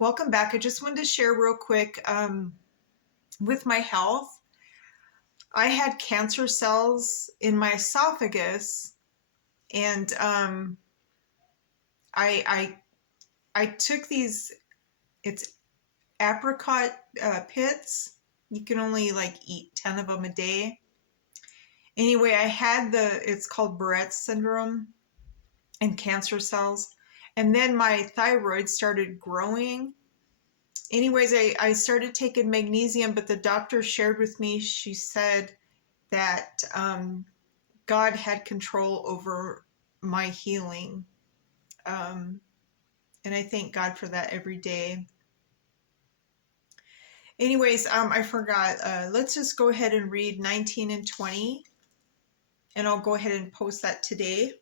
Welcome back. I just wanted to share real quick with my health. I had cancer cells in my esophagus, and I, I I took these. It's apricot pits. You can only eat 10 of them a day. Anyway, I had it's called Barrett's syndrome and cancer cells, and then my thyroid started growing. Anyways, I started taking magnesium, but the doctor shared with me, she said that God had control over my healing. And I thank God for that every day. Anyways, I forgot. Let's just go ahead and read 19 and 20. And I'll go ahead and post that today.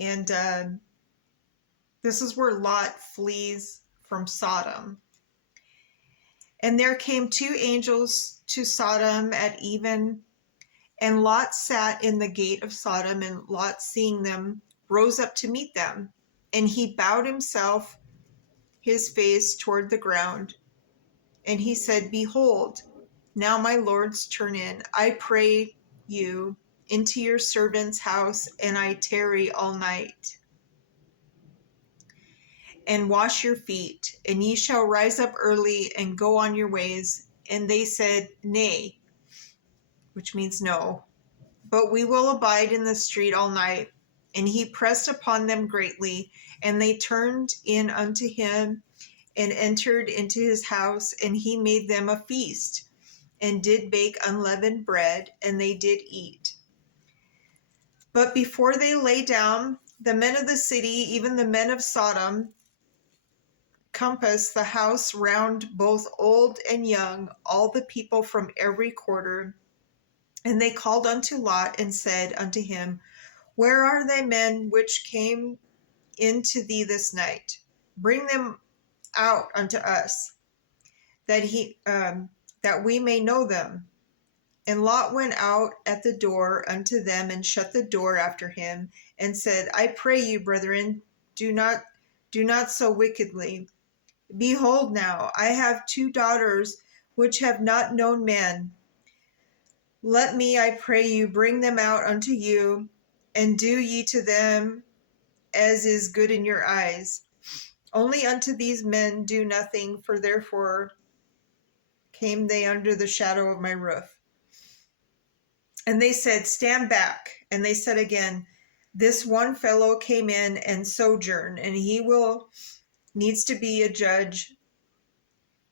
And this is where Lot flees from Sodom. And there came two angels to Sodom at even, and Lot sat in the gate of Sodom, and Lot, seeing them, rose up to meet them. And he bowed himself, his face toward the ground. And he said, Behold, now my lords, turn in, I pray you, into your servant's house, and I tarry all night. And wash your feet, and ye shall rise up early and go on your ways. And they said, Nay, which means no, but we will abide in the street all night. And he pressed upon them greatly, and they turned in unto him and entered into his house, and he made them a feast, and did bake unleavened bread, and they did eat. But before they lay down, the men of the city, even the men of Sodom, compassed the house round, both old and young, all the people from every quarter. And they called unto Lot and said unto him, Where are thy men which came into thee this night? Bring them out unto us, that we may know them. And Lot went out at the door unto them, and shut the door after him, and said, I pray you, brethren, do not so wickedly. Behold, now I have two daughters which have not known man. Let me, I pray you, bring them out unto you, and do ye to them as is good in your eyes. Only unto these men do nothing, for therefore came they under the shadow of my roof. And they said, Stand back. And they said again, This one fellow came in and sojourned, and he needs to be a judge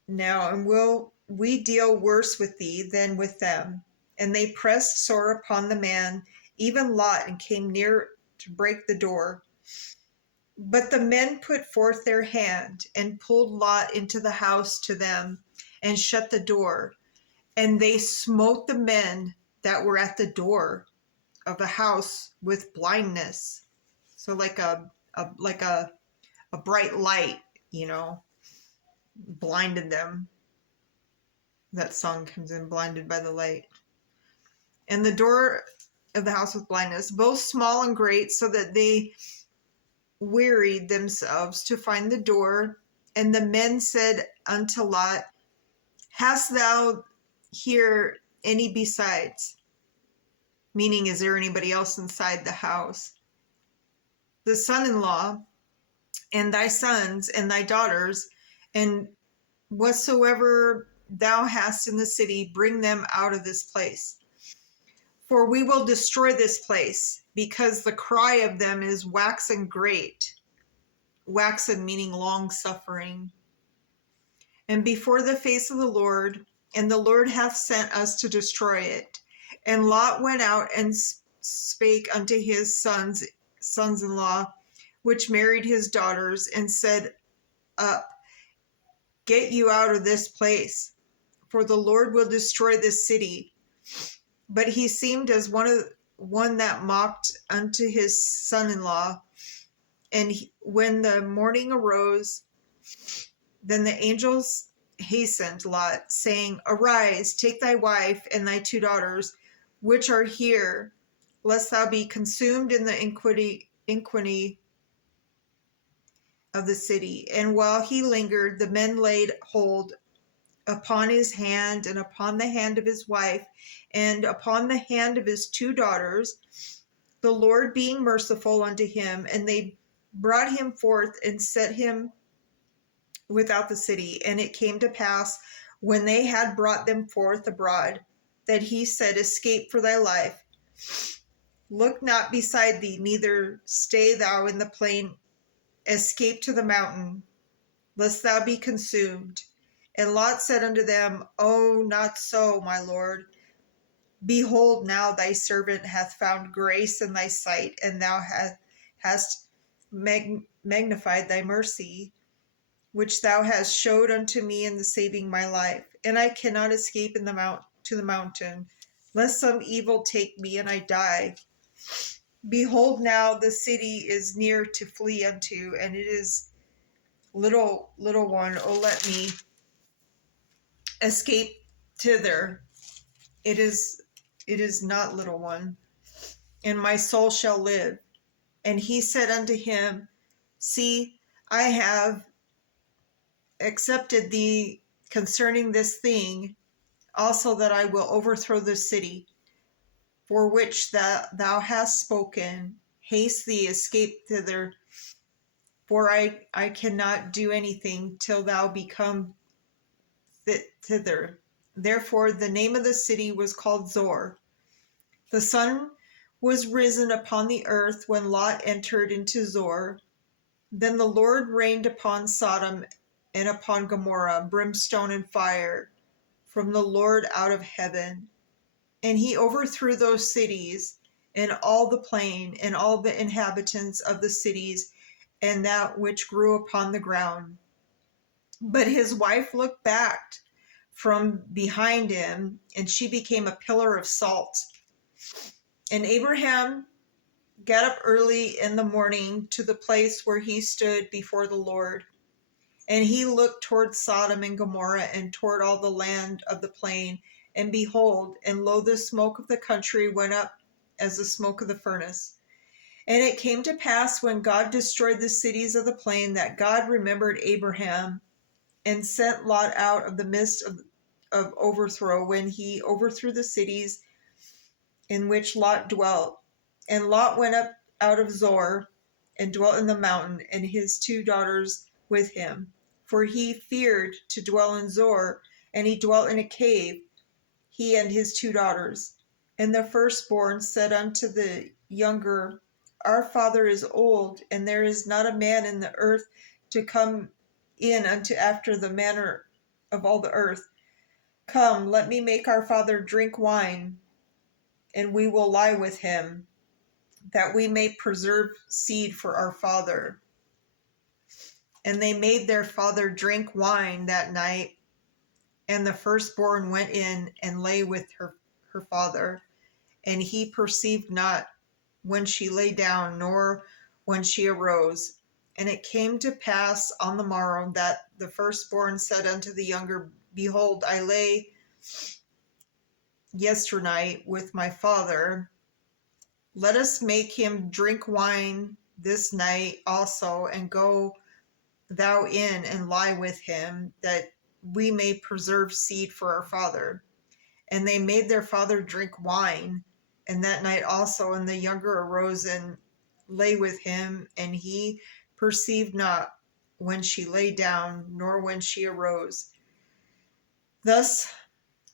now, and will we deal worse with thee than with them? And they pressed sore upon the man, even Lot, and came near to break the door. But the men put forth their hand, and pulled Lot into the house to them, and shut the door. And they smote the men that were at the door of the house with blindness. So like a bright light, blinded them. That song comes in, Blinded by the Light. And the door of the house with blindness, both small and great, so that they wearied themselves to find the door. And the men said unto Lot, Hast thou here any besides? Meaning, is there anybody else inside the house? The son-in-law, and thy sons, and thy daughters, and whatsoever thou hast in the city, bring them out of this place. For we will destroy this place, because the cry of them is waxen great. Waxen meaning long-suffering. And before the face of the Lord, and the Lord hath sent us to destroy it. And Lot went out and spake unto his sons-in-law, which married his daughters, and said, Up, get you out of this place, for the Lord will destroy this city. But he seemed as one that mocked unto his son-in-law. And when the morning arose, then the angels hastened Lot, saying, Arise, take thy wife and thy two daughters, which are here, lest thou be consumed in the iniquity of the city. And while he lingered, the men laid hold upon his hand and upon the hand of his wife and upon the hand of his two daughters, the Lord being merciful unto him. And they brought him forth and set him without the city. And it came to pass, when they had brought them forth abroad, that he said, Escape for thy life. Look not beside thee, neither stay thou in the plain. Escape to the mountain, lest thou be consumed. And Lot said unto them, Oh, not so, my Lord. Behold, now thy servant hath found grace in thy sight, and thou hast magnified thy mercy, which thou hast showed unto me in the saving my life. And I cannot escape in to the mountain, lest some evil take me and I die. Behold, now the city is near to flee unto, and it is little one. Oh, let me escape thither. It is not little one, and my soul shall live. And he said unto him, See, I have accepted thee concerning this thing, also that I will overthrow the city, for which thou hast spoken. Haste thee, escape thither, for I cannot do anything till thou become thither. Therefore the name of the city was called Zor. The sun was risen upon the earth when Lot entered into Zor. Then the Lord rained upon Sodom and upon Gomorrah brimstone and fire from the Lord out of heaven. And he overthrew those cities and all the plain and all the inhabitants of the cities and that which grew upon the ground. But his wife looked back from behind him, and she became a pillar of salt. And Abraham got up early in the morning to the place where he stood before the Lord. And he looked toward Sodom and Gomorrah and toward all the land of the plain. And behold, and lo, the smoke of the country went up as the smoke of the furnace. And it came to pass, when God destroyed the cities of the plain, that God remembered Abraham and sent Lot out of the midst of overthrow, when he overthrew the cities in which Lot dwelt. And Lot went up out of Zor and dwelt in the mountain, and his two daughters with him. For he feared to dwell in Zor, and he dwelt in a cave, he and his two daughters. And the firstborn said unto the younger, Our father is old, and there is not a man in the earth to come in unto after the manner of all the earth. Come, let me make our father drink wine, and we will lie with him, that we may preserve seed for our father. And they made their father drink wine that night, and the firstborn went in and lay with her father, and he perceived not when she lay down, nor when she arose. And it came to pass on the morrow that the firstborn said unto the younger, Behold, I lay yesternight with my father. Let us make him drink wine this night also, and go thou in and lie with him, that we may preserve seed for our father. And they made their father drink wine, and that night also, and the younger arose and lay with him, and he perceived not when she lay down, nor when she arose. Thus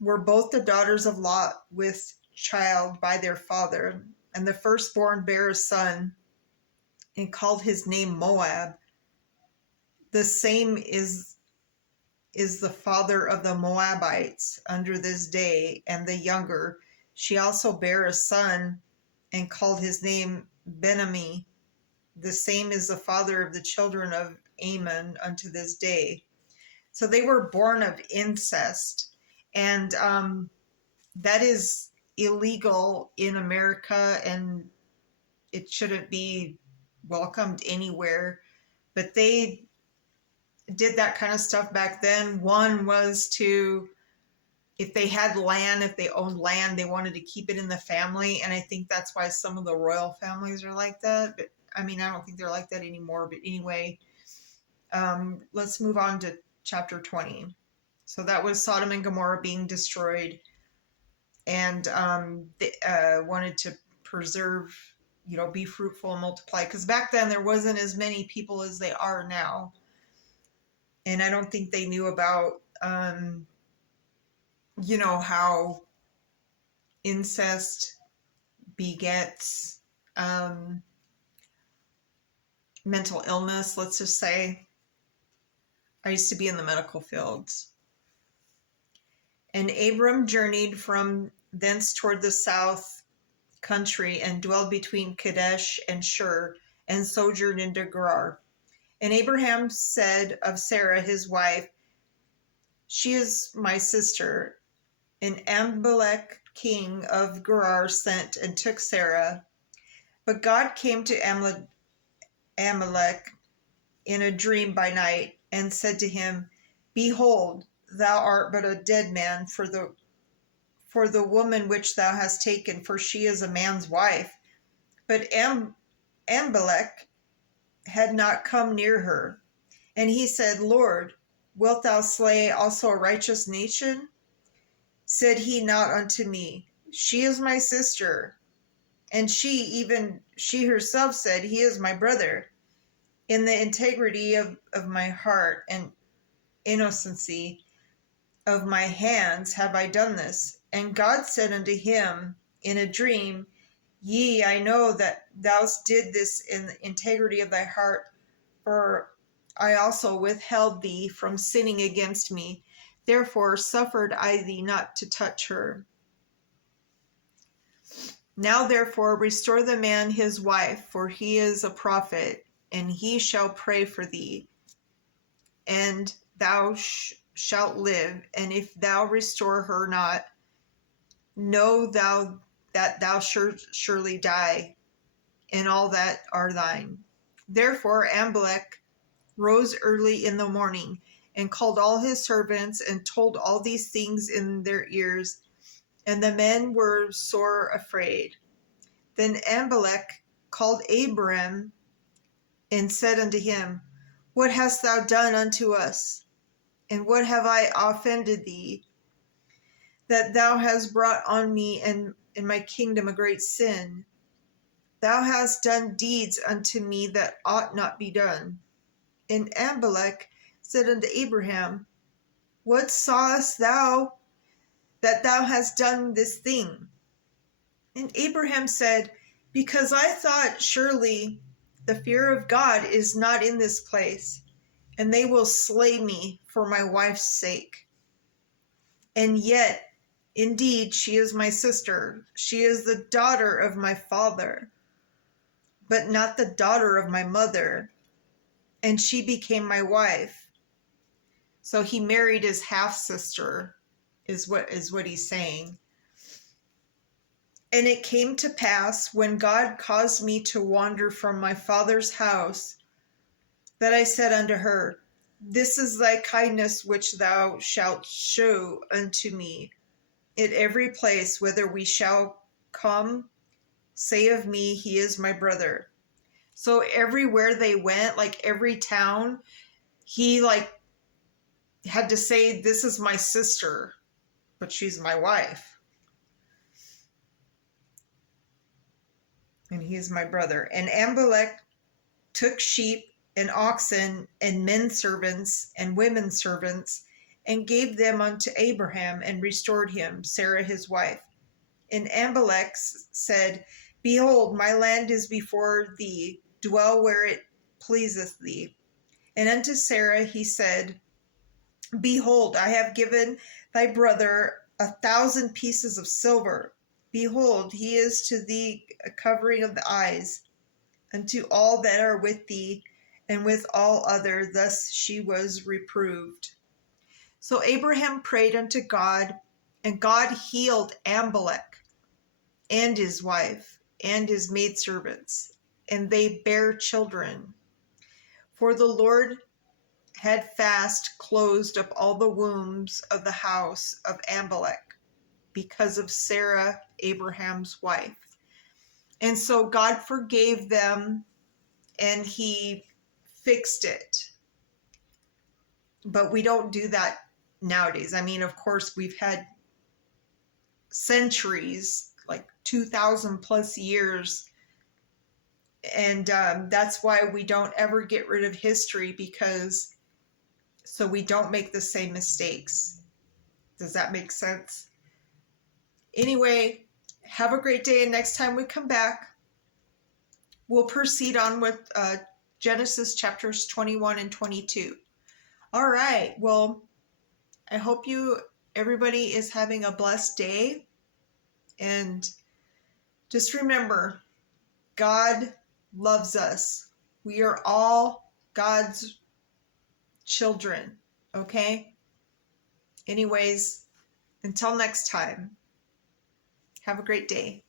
were both the daughters of Lot with child by their father. And the firstborn bare a son, and called his name Moab. The same is the father of the Moabites under this day. And the younger, she also bare a son, and called his name Benami. The same is the father of the children of Ammon unto this day. So they were born of incest, and that is illegal in America, and it shouldn't be welcomed anywhere. But they did that kind of stuff back then. One was to, if they had land, if they owned land, they wanted to keep it in the family. And I think that's why some of the royal families are like that. But I mean, I don't think they're like that anymore. But anyway, Let's move on to chapter 20. So that was Sodom and Gomorrah being destroyed, and they wanted to preserve, be fruitful and multiply. Because back then there wasn't as many people as they are now. And I don't think they knew about, how incest begets mental illness, let's just say. I used to be in the medical fields. And Abram journeyed from thence toward the south country and dwelled between Kadesh and Shur and sojourned in Gerar. And Abraham said of Sarah his wife, she is my sister. And Amalek king of Gerar sent and took Sarah. But God came to Amalek in a dream by night and said to him, behold, thou art but a dead man for the woman which thou hast taken, for she is a man's wife. But Amalek had not come near her. And he said, Lord, wilt thou slay also a righteous nation? Said he not unto me, she is my sister. And she herself said, he is my brother. In the integrity of my heart and innocency of my hands have I done this. And God said unto him in a dream, yea, I know that thou did this in the integrity of thy heart, for I also withheld thee from sinning against me. Therefore suffered I thee not to touch her. Now therefore restore the man his wife, for he is a prophet, and he shall pray for thee, and thou shalt live. And if thou restore her not, know thou that thou surely die, and all that are thine. Therefore Amalek rose early in the morning, and called all his servants, and told all these things in their ears. And the men were sore afraid. Then Amalek called Abram, and said unto him, what hast thou done unto us? And what have I offended thee, that thou hast brought on me and in my kingdom a great sin? Thou hast done deeds unto me that ought not be done. And Amalek said unto Abraham, what sawest thou that thou hast done this thing? And Abraham said, because I thought surely the fear of God is not in this place, and they will slay me for my wife's sake. And yet, indeed, she is my sister. She is the daughter of my father, but not the daughter of my mother. And she became my wife. So he married his half-sister, is what he's saying. And it came to pass, when God caused me to wander from my father's house, that I said unto her, this is thy kindness which thou shalt show unto me. At every place whither we shall come, say of me, he is my brother. So everywhere they went, like every town, he had to say, this is my sister, but she's my wife. And he's my brother. And Amalek took sheep and oxen and men servants and women servants, and gave them unto Abraham, and restored him Sarah his wife. And Amalek said, behold, my land is before thee, dwell where it pleaseth thee. And unto Sarah he said, behold, I have given thy brother 1,000 pieces of silver. Behold, he is to thee a covering of the eyes, unto all that are with thee, and with all other. Thus she was reproved. So Abraham prayed unto God, and God healed Amalek and his wife and his maidservants, and they bare children. For the Lord had fast closed up all the wombs of the house of Amalek, because of Sarah, Abraham's wife. And so God forgave them, and he fixed it. but we don't do that nowadays. I mean, of course, we've had centuries, like 2,000 plus years. And that's why we don't ever get rid of history, because so we don't make the same mistakes. Does that make sense? Anyway, have a great day. And next time we come back, we'll proceed on with Genesis chapters 21 and 22. All right. Well, I hope everybody is having a blessed day. And just remember, God loves us. We are all God's children. Okay? Anyways, until next time, have a great day.